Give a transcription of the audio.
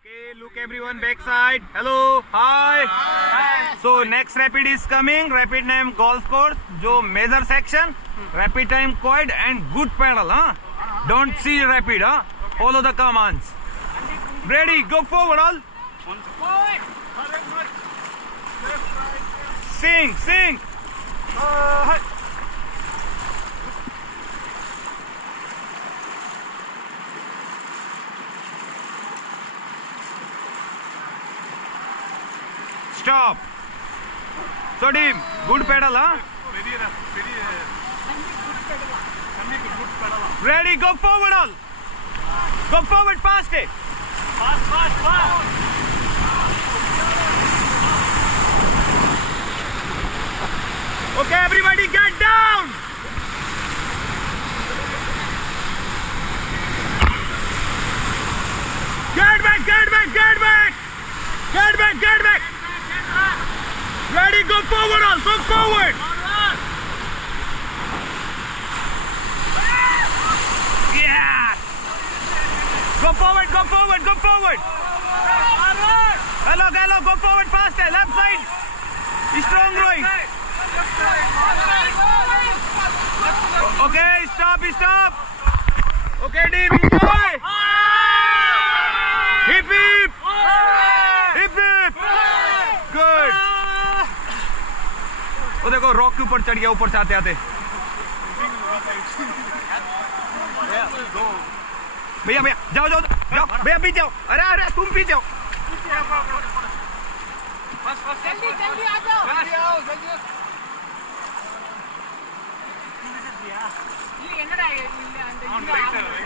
Okay, look everyone backside. Hello, hi. Hi. So next rapid is coming. Rapid name golf course. जो major section. Rapid time quad and good pedal. Huh? Don't see rapid. Huh? Follow the commands. Ready? Go forward all. Sing, sing. Stop. So team, good pedal, huh? Ready, go forward all. Go forward fast. Fast. Okay, everybody get down. Get back. Ready, go forward all, go forward. Yeah. Go forward. Hello, go forward faster, left side. Strong rowing. Okay, stop. Okay, team, enjoy. Hip. Good. वो देखो rock के ऊपर चढ़ गया, ऊपर से आते भैया जाओ भैया पीछे आओ। अरे तुम पीछे आओ। जल्दी आ जाओ। जल्दी